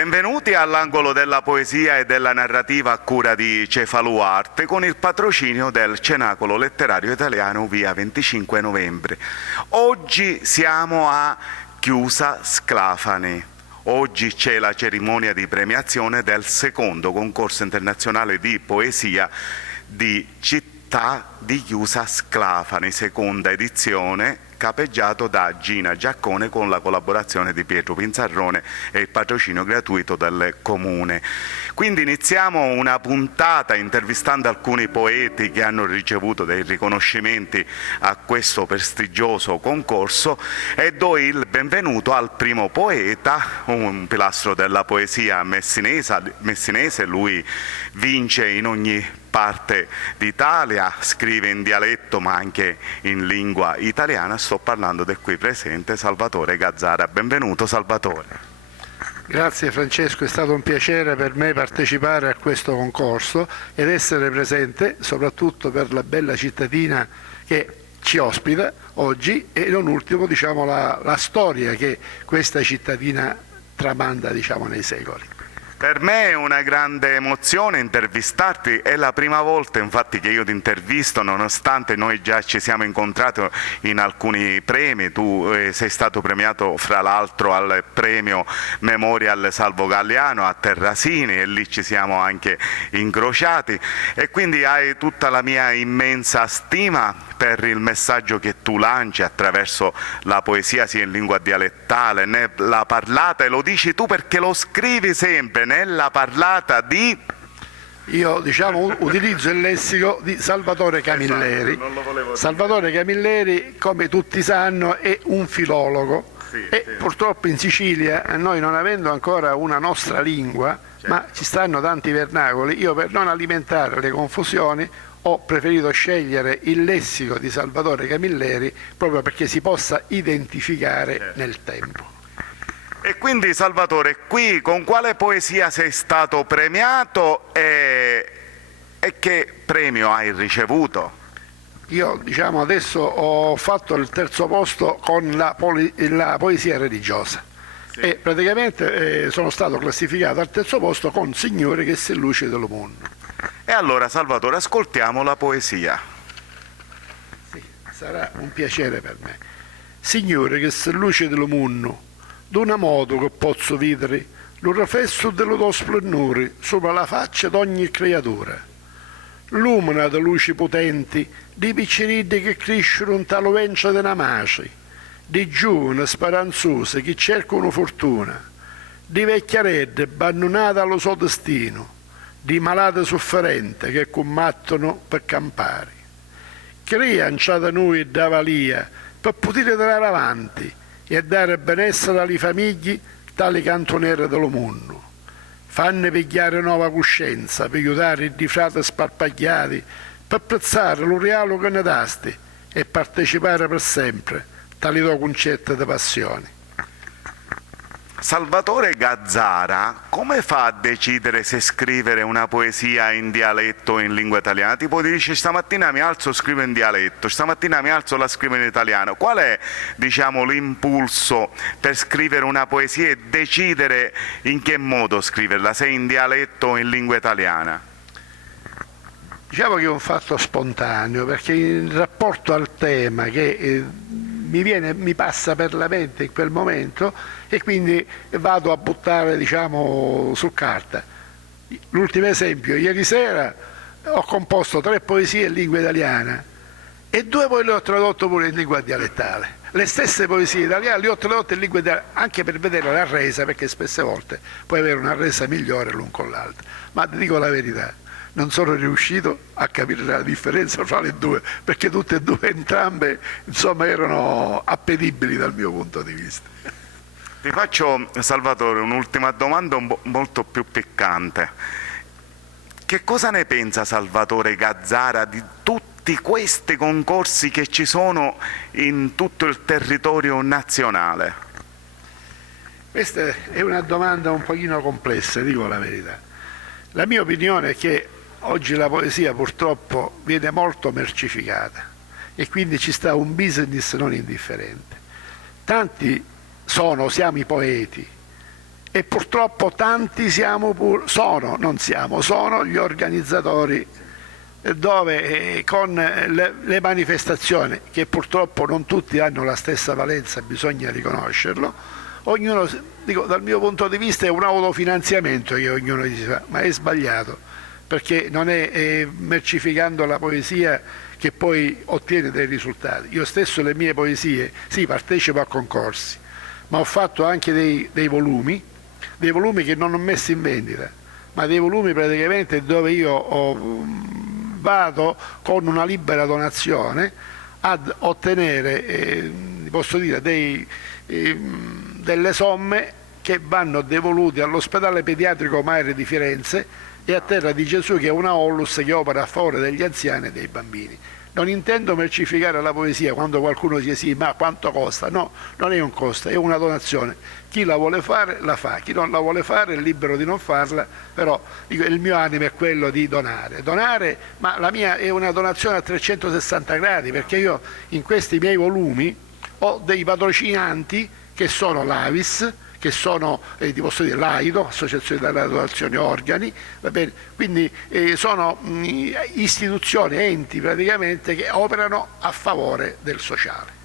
Benvenuti all'angolo della poesia e della narrativa a cura di Cefaluarte con il patrocinio del Cenacolo Letterario Italiano via 25 novembre. Oggi siamo a Chiusa Sclafani. Oggi c'è la cerimonia di premiazione del secondo concorso internazionale di poesia di Città di Chiusa Sclafani, seconda edizione, capeggiato da Gina Giaccone con la collaborazione di Pietro Pinzarrone e il patrocinio gratuito del Comune. Quindi iniziamo una puntata intervistando alcuni poeti che hanno ricevuto dei riconoscimenti a questo prestigioso concorso e do il benvenuto al primo poeta, un pilastro della poesia messinese. Lui vince in ogni parte d'Italia, scrive in dialetto ma anche in lingua italiana. Sto parlando del qui presente Salvatore Gazzara. Benvenuto Salvatore. Grazie Francesco, è stato un piacere per me partecipare a questo concorso ed essere presente soprattutto per la bella cittadina che ci ospita oggi e non ultimo la storia che questa cittadina tramanda nei secoli. Per me è una grande emozione intervistarti, è la prima volta infatti che io ti intervisto, nonostante noi già ci siamo incontrati in alcuni premi. Tu sei stato premiato fra l'altro al premio Memorial Salvo Galliano a Terrasini e lì ci siamo anche incrociati e quindi hai tutta la mia immensa stima per il messaggio che tu lanci attraverso la poesia sia in lingua dialettale né la parlata, e lo dici tu perché lo scrivi sempre nella parlata di... Io utilizzo il lessico di Salvatore Camilleri. Esatto, non lo volevo dire. Salvatore Camilleri, come tutti sanno, è un filologo e purtroppo in Sicilia, noi non avendo ancora una nostra lingua, ma ci stanno tanti vernacoli, io per non alimentare le confusioni ho preferito scegliere il lessico di Salvatore Camilleri proprio perché si possa identificare nel tempo. E quindi Salvatore, qui con quale poesia sei stato premiato e che premio hai ricevuto? Io adesso ho fatto il terzo posto con la poesia religiosa e praticamente sono stato classificato al terzo posto con Signore che sei luce dello mondo. E allora Salvatore, ascoltiamo la poesia. Sì, sarà un piacere per me. Signore che sei luce dello mondo, d'una modo che posso vedere lo riflesso dello tuo splendore sopra la faccia d'ogni creatura. Lumina da luci potenti di picciriddi che crescono in talo ventre della mace, di giovani speranzose che cercano fortuna, di vecchiaredde abbandonate allo suo destino, di malate sofferenti che combattono per campare. Crea in da noi da valia per poter andare avanti e dare benessere alle famiglie tali cantoniere dello mondo. Fanno pigliare nuova coscienza per aiutare i frati sparpagliati, per apprezzare lo reale che ne dasti e partecipare per sempre tali tuoi concetti di passione. Salvatore Gazzara, come fa a decidere se scrivere una poesia in dialetto o in lingua italiana? Tipo dice stamattina mi alzo scrivo in dialetto, stamattina mi alzo la scrivo in italiano. Qual è, l'impulso per scrivere una poesia e decidere in che modo scriverla, se in dialetto o in lingua italiana? Che è un fatto spontaneo, perché in rapporto al tema che mi passa per la mente in quel momento e quindi vado a buttare su carta. L'ultimo esempio, ieri sera ho composto 3 poesie in lingua italiana e 2 poi le ho tradotto pure in lingua dialettale. Le stesse poesie italiane le ho tradotte in lingua dialettale anche per vedere la resa, perché spesse volte puoi avere una resa migliore l'un con l'altro. Ma ti dico la verità, non sono riuscito a capire la differenza fra le due, perché tutte e due, entrambe, erano appetibili dal mio punto di vista. Ti faccio, Salvatore, un'ultima domanda molto più piccante. Che cosa ne pensa Salvatore Gazzara di tutti questi concorsi che ci sono in tutto il territorio nazionale? Questa è una domanda un pochino complessa, dico la verità. La mia opinione è che oggi la poesia purtroppo viene molto mercificata e quindi ci sta un business non indifferente. Tanti siamo i poeti e purtroppo tanti sono gli organizzatori dove con le manifestazioni, che purtroppo non tutti hanno la stessa valenza, bisogna riconoscerlo, ognuno, dico, dal mio punto di vista è un autofinanziamento che ognuno si fa, ma è sbagliato, perché non è mercificando la poesia che poi ottiene dei risultati. Io stesso le mie poesie, sì, partecipo a concorsi, ma ho fatto anche dei volumi che non ho messo in vendita, ma dei volumi praticamente dove vado con una libera donazione ad ottenere, posso dire, delle somme che vanno devolute all'ospedale pediatrico Maire di Firenze e a Terra di Gesù, che è una onlus che opera a favore degli anziani e dei bambini. Non intendo mercificare la poesia quando qualcuno dice sì, ma quanto costa? No, non è un costo, è una donazione. Chi la vuole fare la fa, chi non la vuole fare è libero di non farla, però dico, il mio animo è quello di donare, ma la mia è una donazione a 360 gradi, perché io in questi miei volumi ho dei patrocinanti che sono l'Avis, che sono, ti posso dire, l'AIDO, Associazione della Donazione Organi, va bene? Quindi sono istituzioni, enti praticamente che operano a favore del sociale.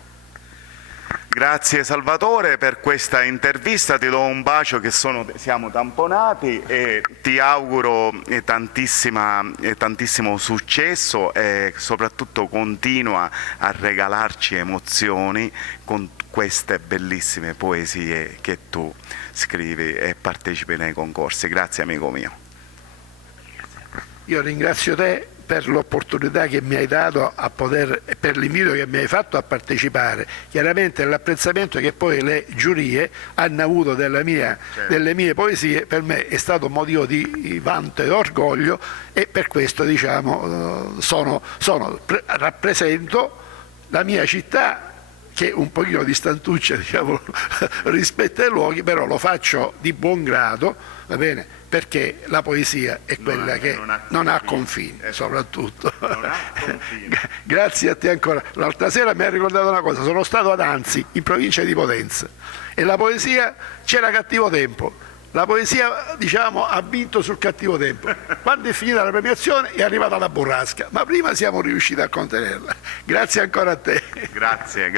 Grazie Salvatore per questa intervista, ti do un bacio, che siamo tamponati, e ti auguro tantissimo successo e soprattutto continua a regalarci emozioni con queste bellissime poesie che tu scrivi e partecipi nei concorsi. Grazie amico mio. Io ringrazio te per l'opportunità che mi hai dato e per l'invito che mi hai fatto a partecipare. Chiaramente l'apprezzamento che poi le giurie hanno avuto delle mie poesie per me è stato motivo di vanto ed orgoglio, e per questo, diciamo, rappresento la mia città, che è un pochino distantuccia, diciamo, rispetto ai luoghi, però lo faccio di buon grado, va bene? Perché la poesia è quella che non ha confini, soprattutto. Non ha confini. Grazie a te ancora. L'altra sera mi hai ricordato una cosa, sono stato ad Anzi, in provincia di Potenza, e la poesia c'era cattivo tempo. La poesia, diciamo, ha vinto sul cattivo tempo. Quando è finita la premiazione è arrivata la burrasca, ma prima siamo riusciti a contenerla. Grazie ancora a te. Grazie.